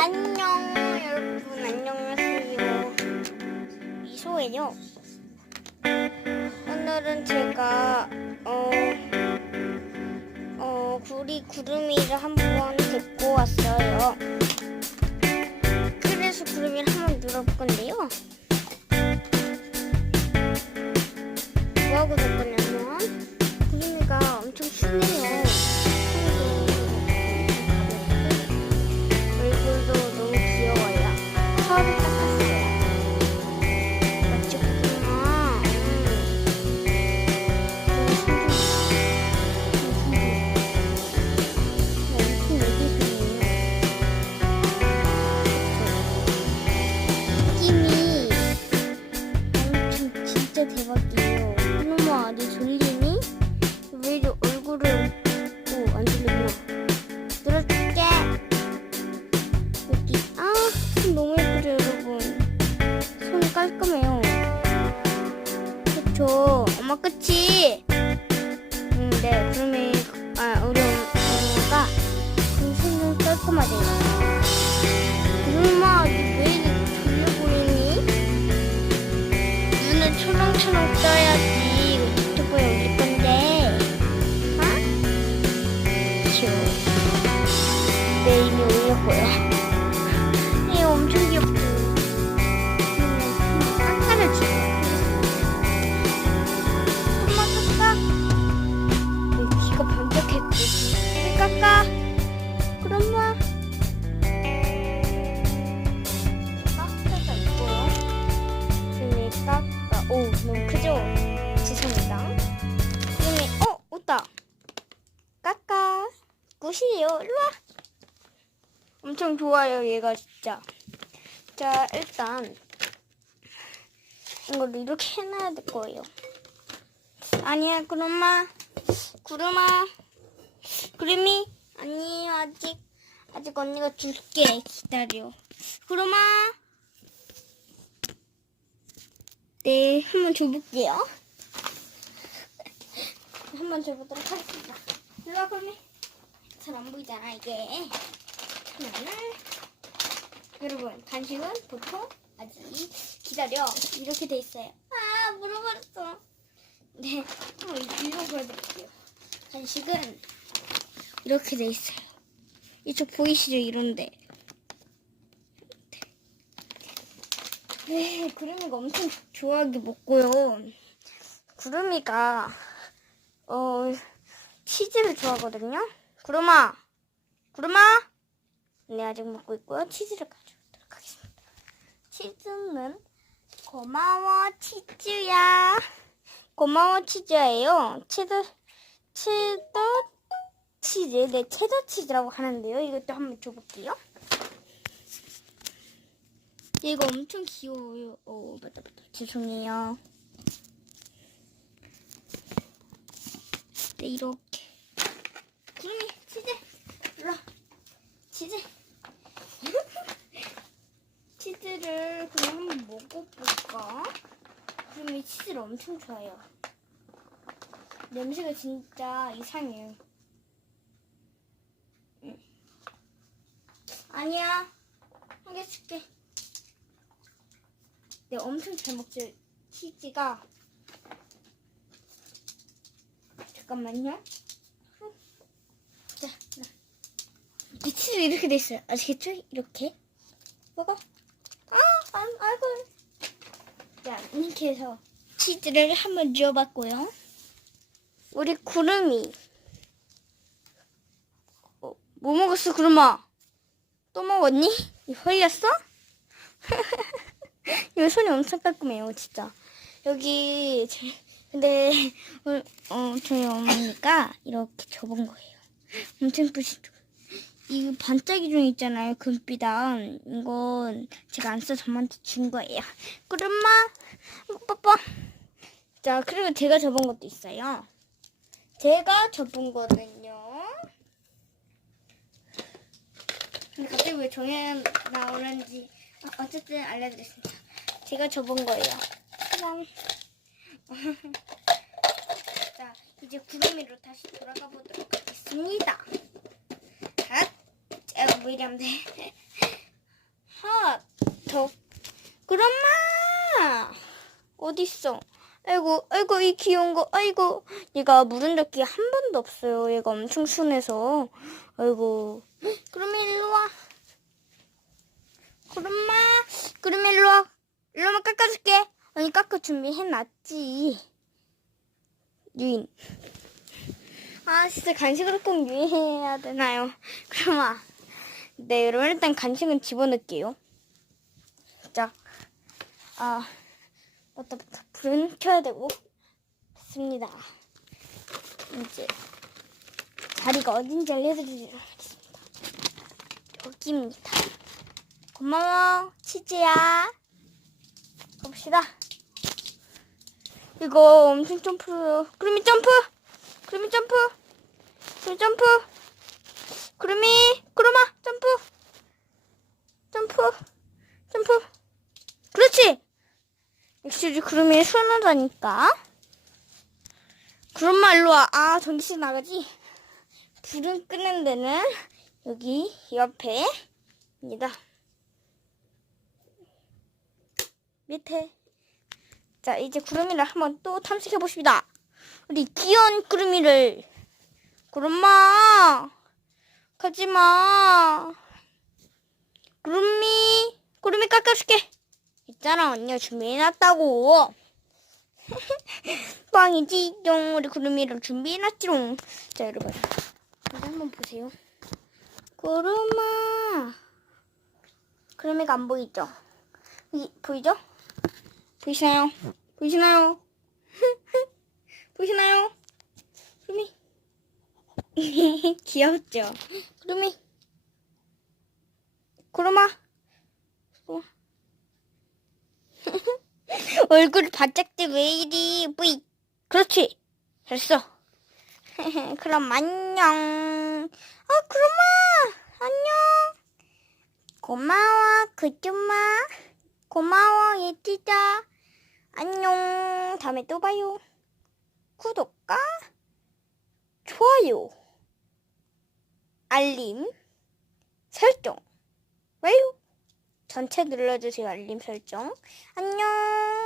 안녕 여러분. 안녕하세요 미소예요. 오늘은 제가 어, 어 구리 구름이를 한번 데리고 왔어요 굿이에요. 일로 와. 엄청 좋아요, 얘가 진짜. 자, 일단 이걸 이렇게 해놔야 될 거예요. 아니야, 구름아, 구름아, 구름이 아니에요, 아직 아직 언니가 줄게 기다려. 구름아, 네, 한번 줘볼게요. 한번 줘보도록 하겠습니다. 일로 와, 구름이. 잘 안 보이잖아, 이게. 하나는 여러분 간식은 보통 아직 기다려 이렇게 돼 있어요. 아 물어버렸어. 네 한번 이거 보여드릴게요. 간식은 이렇게 돼 있어요. 이쪽 보이시죠 이런데. 네 구름이가 엄청 좋아하게 먹고요. 구름이가 어 치즈를 좋아하거든요. 구름아, 구름아. 네, 아직 먹고 있고요. 치즈를 가져오도록 하겠습니다. 치즈는 고마워 치즈야. 고마워 치즈예요. 치즈, 치더 치즈. 네, 체더 치즈라고 하는데요. 이것도 한번 줘볼게요. 얘가 엄청 귀여워요. 오, 맞다, 맞다. 죄송해요. 네, 이렇게. 구름이, 치즈. 일로 와. 치즈. 치즈를 그냥 한번 먹어볼까? 그럼 이 치즈를 엄청 좋아해요. 냄새가 진짜 이상해요. 응. 아니야. 한 개 줄게. 네, 엄청 잘 먹죠. 치즈가. 잠깐만요. 자, 나. 이 치즈 이렇게 돼 있어요. 아시겠죠? 이렇게. 먹어. 아, 아 아이고. 자, 이렇게 해서 치즈를 한번 지어봤고요. 우리 구름이. 어, 뭐 먹었어, 구름아? 또 먹었니? 흘렸어? 이거 손이 엄청 깔끔해요, 진짜. 여기, 제, 근데, 어, 어, 저희 어머니가 이렇게 접은 거예요. 엄청 예쁘시죠? 이 반짝이 종 있잖아요. 금빛한. 이건 제가 안 써서 엄마한테 준 거예요. 구름마, 뽀뽀. 자, 그리고 제가 접은 것도 있어요. 제가 접은 거는요. 갑자기 왜 정해 나오는지 어, 어쨌든 알려드렸습니다. 제가 접은 거예요. 짜잔. 자, 이제 구름이로 다시 돌아가 보도록 하겠습니다. 갓. 아, 뭐 이러면 돼. 하, 더. 그럼마! 어딨어? 아이고, 아이고, 이 귀여운 거, 아이고. 얘가 물은 적이 한 번도 없어요. 얘가 엄청 순해서. 아이고. 그러면 일로 와. 그럼마. 그러면 일로 와. 일로만 깎아줄게. 아니, 깎아 준비해놨지. 유인. 아, 진짜 간식으로 꼭 유인해야 되나요? 그럼 아. 네, 여러분 일단 간식은 집어넣을게요. 자, 아, 맞다. 불은 켜야 되고. 됐습니다. 이제 자리가 어딘지 알려드리도록 하겠습니다. 여기입니다. 고마워, 치즈야. 갑시다. 이거 엄청 점프요. 그루미 점프! 그루미 점프! 그루미 점프! 구름이, 구름아, 점프, 점프, 점프. 그렇지. 우리 구름이 순하다니까. 구름아 일로 와. 아 전기시 나가지. 불은 끄는 데는 여기 옆에입니다. 밑에. 자 이제 구름이를 한번 또 탐색해 보십니다. 우리 귀여운 구름이를. 구름아. 가지마. 구름이, 구름이 깎아줄게. 있잖아, 언니가 준비해놨다고. 빵이지롱. 우리 구름이를 준비해놨지롱. 자, 여러분. 여기 한번 보세요. 구름아. 구름이가 안 보이죠? 이, 보이죠? 보이시나요? 보이시나요? 보이시나요? 구름이. 귀엽죠? 구름이. 구름아. 얼굴 바짝대 왜 이리 뿌이. 그렇지. 됐어. 그럼 안녕. 아, 구름아. 안녕. 고마워, 그쭈마. 고마워, 예티자. 안녕. 다음에 또 봐요. 구독과 좋아요. 알림 설정. 왜요? 전체 눌러주세요. 알림 설정. 안녕.